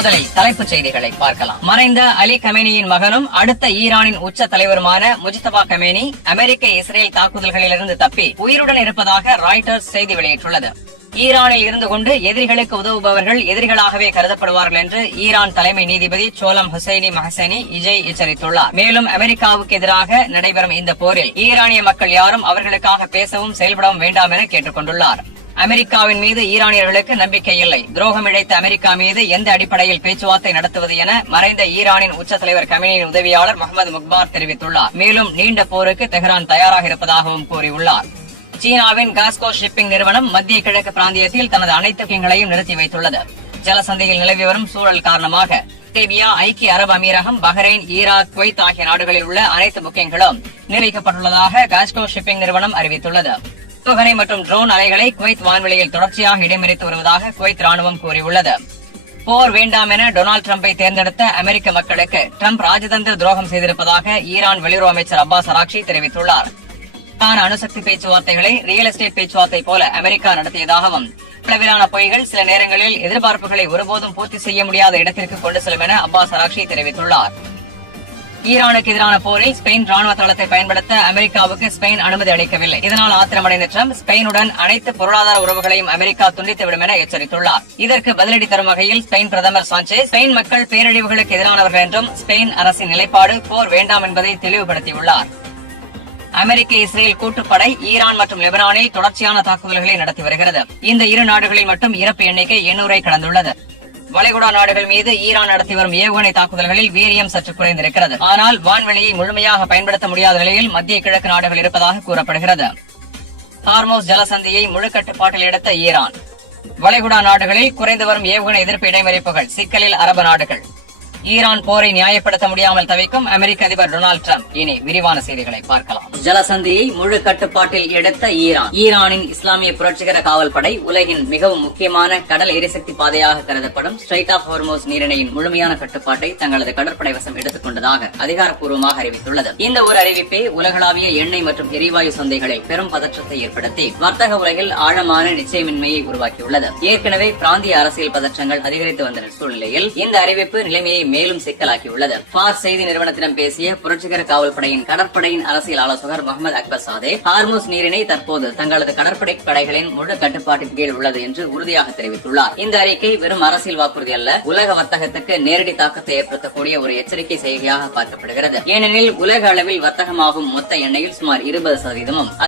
முதலில் தலைப்புச் செய்திகளை பார்க்கலாம். மறைந்த அலி கமேனியின் மகனும் அடுத்த ஈரானின் உச்ச தலைவருமான முஜ்தபா கமேனி அமெரிக்க இஸ்ரேல் தாக்குதல்களிலிருந்து தப்பி உயிருடன் இருப்பதாக ராய்ட்டர்ஸ் செய்தி வெளியிட்டுள்ளது. ஈரானில் இருந்து கொண்டு எதிரிகளுக்கு உதவுபவர்கள் எதிரிகளாகவே கருதப்படுவார்கள் என்று ஈரான் தலைமை நீதிபதி சோலம் ஹுசைனி மஹசனி இஜய் எச்சரித்துள்ளார். மேலும் அமெரிக்காவுக்கு எதிராக நடைபெறும் இந்த போரில் ஈரானிய மக்கள் யாரும் அவர்களுக்காக பேசவும் செயல்படவும் வேண்டாம் என கேட்டுக் கொண்டுள்ளார். அமெரிக்காவின் மீது ஈரானியர்களுக்கு நம்பிக்கை இல்லை. துரோகம் இழைத்த அமெரிக்கா மீது எந்த அடிப்படையில் பேச்சுவார்த்தை நடத்துவது என மறைந்த ஈரானின் உச்ச தலைவர் கமேனியின் உதவியாளர் முகமது முக்பார் தெரிவித்துள்ளார். மேலும் நீண்ட போருக்கு தெஹ்ரான் தயாராக இருப்பதாகவும் கூறியுள்ளார். சீனாவின் காஸ்கோ ஷிப்பிங் நிறுவனம் மத்திய கிழக்கு பிராந்தியத்தில் தனது அனைத்து புக்கிங்களையும் நிறுத்தி வைத்துள்ளது. ஜலசந்தையில் நிலவி வரும் சூழல் காரணமாக அரேபியா, ஐக்கிய அரபு அமீரகம், பஹ்ரைன், ஈராக், குவைத் ஆகிய நாடுகளில் உள்ள அனைத்து புக்கிங்களும் நிர்வகிக்கப்பட்டுள்ளதாக காஸ்கோ ஷிப்பிங் நிறுவனம் அறிவித்துள்ளது. ஏவுகணை மற்றும் ட்ரோன் அலைகளை குவைத் வான்வெளியில் தொடர்ச்சியாக இடைமறித்து வருவதாக குவைத் ராணுவம் கூறியுள்ளது. போர் வேண்டாம் என டொனால்டு டிரம்பை தேர்ந்தெடுத்த அமெரிக்க மக்களுக்கு டிரம்ப் ராஜதந்திர துரோகம் செய்திருப்பதாக ஈரான் வெளியுறவு அமைச்சர் அப்பாஸ் அராக்சி தெரிவித்துள்ளார். அணுசக்தி பேச்சுவார்த்தைகளை ரியல் எஸ்டேட் பேச்சுவார்த்தை போல அமெரிக்கா நடத்தியதாகவும் அளவிலான பொய்கள் சில நேரங்களில் எதிர்பார்ப்புகளை ஒருபோதும் பூர்த்தி செய்ய முடியாத இடத்திற்கு கொண்டு செல்லும் என அப்பாஸ் அராக்சி தெரிவித்துள்ளார். ஈரானுக்கு எதிரான போரில் ஸ்பெயின் ராணுவ தளத்தை பயன்படுத்த அமெரிக்காவுக்கு ஸ்பெயின் அனுமதி அளிக்கவில்லை. இதனால் ஆத்திரமடைந்த டிரம்ப் ஸ்பெயினுடன் அனைத்து பொருளாதார உறவுகளையும் அமெரிக்கா துண்டித்துவிடும் என எச்சரித்துள்ளார். இதற்கு பதிலடி தரும் வகையில் ஸ்பெயின் பிரதமர் சாnchez ஸ்பெயின் மக்கள் பேரழிவுகளுக்கு எதிரானவர்கள் என்றும் ஸ்பெயின் அரசின் நிலைப்பாடு போர் வேண்டாம் என்பதை தெளிவுபடுத்தியுள்ளார். அமெரிக்க இஸ்ரேல் கூட்டுப்படை ஈரான் மற்றும் லெபனானில் தொடர்ச்சியான தாக்குதல்களை நடத்தி வருகிறது. இந்த இரு நாடுகளில் மட்டும் இறப்பு எண்ணிக்கை 800-ஐ கடந்துள்ளது. வளைகுடா நாடுகள் மீது ஈரான் நடத்தி வரும் ஏவுகணை தாக்குதல்களில் வீரியம் சற்று குறைந்திருக்கிறது. ஆனால் வான்வெளியை முழுமையாக பயன்படுத்த முடியாத நிலையில் மத்திய கிழக்கு நாடுகள் இருப்பதாக கூறப்படுகிறது. ஹார்மோஸ் ஜலசந்தியை முழு கட்டுப்பாட்டில் எடுத்த ஈரான். வளைகுடா நாடுகளில் குறைந்து வரும் ஏவுகணை எதிர்ப்பு இடைமறிப்புகள் சிக்கலில் அரபு நாடுகள். ஈரான் போரை நியாயப்படுத்த முடியாமல் தவிக்கும் அமெரிக்க அதிபர் டொனால்டு டிரம்ப். இனி விரிவான செய்திகளை பார்க்கலாம். ஜலசந்தியை முழு கட்டுப்பாட்டில் எடுத்த ஈரான். ஈரானின் இஸ்லாமிய புரட்சிகர காவல் படை உலகின் மிகவும் முக்கியமான கடல் எரிசக்தி பாதையாக கருதப்படும் ஸ்ட்ரைட் ஆஃப் ஹார்மோஸ் நீரிணையின் முழுமையான கட்டுப்பாட்டை தங்களது கடற்படை வசம் எடுத்துக் கொண்டதாக அதிகாரப்பூர்வமாக அறிவித்துள்ளது. இந்த ஒரு அறிவிப்பே உலகளாவிய எண்ணெய் மற்றும் எரிவாயு சந்தைகளில் பெரும் பதற்றத்தை ஏற்படுத்தி வர்த்தக உலகில் ஆழமான நிச்சயமின்மையை உருவாக்கியுள்ளது. ஏற்கனவே பிராந்திய அரசியல் பதற்றங்கள் அதிகரித்து வந்த சூழ்நிலையில் இந்த அறிவிப்பு நிலைமையை மேலும் சிக்கலாக்கியுள்ளது. ஃபார்ஸ் செய்தி நிறுவனத்திடம் பேசிய புரட்சிகர காவல் படையின் கடற்படையின் அரசியல் ஆலோசகர் முகமது அக்பர் சாதே ஹார்மோஸ் நீரிணை தற்போது தங்களது கடற்படை படைகளின் முழு கட்டுப்பாட்டின் கீழ் உள்ளது என்று உறுதியாக தெரிவித்துள்ளார். இந்த அறிக்கை வெறும் அரசியல் வாக்குறுதி அல்ல, உலக வர்த்தகத்துக்கு நேரடி தாக்கத்தை ஏற்படுத்தக்கூடிய ஒரு எச்சரிக்கை செய்தியாக பார்க்கப்படுகிறது. ஏனெனில் உலக அளவில் வர்த்தகமாகும் மொத்த எண்ணெயில் சுமார் 20%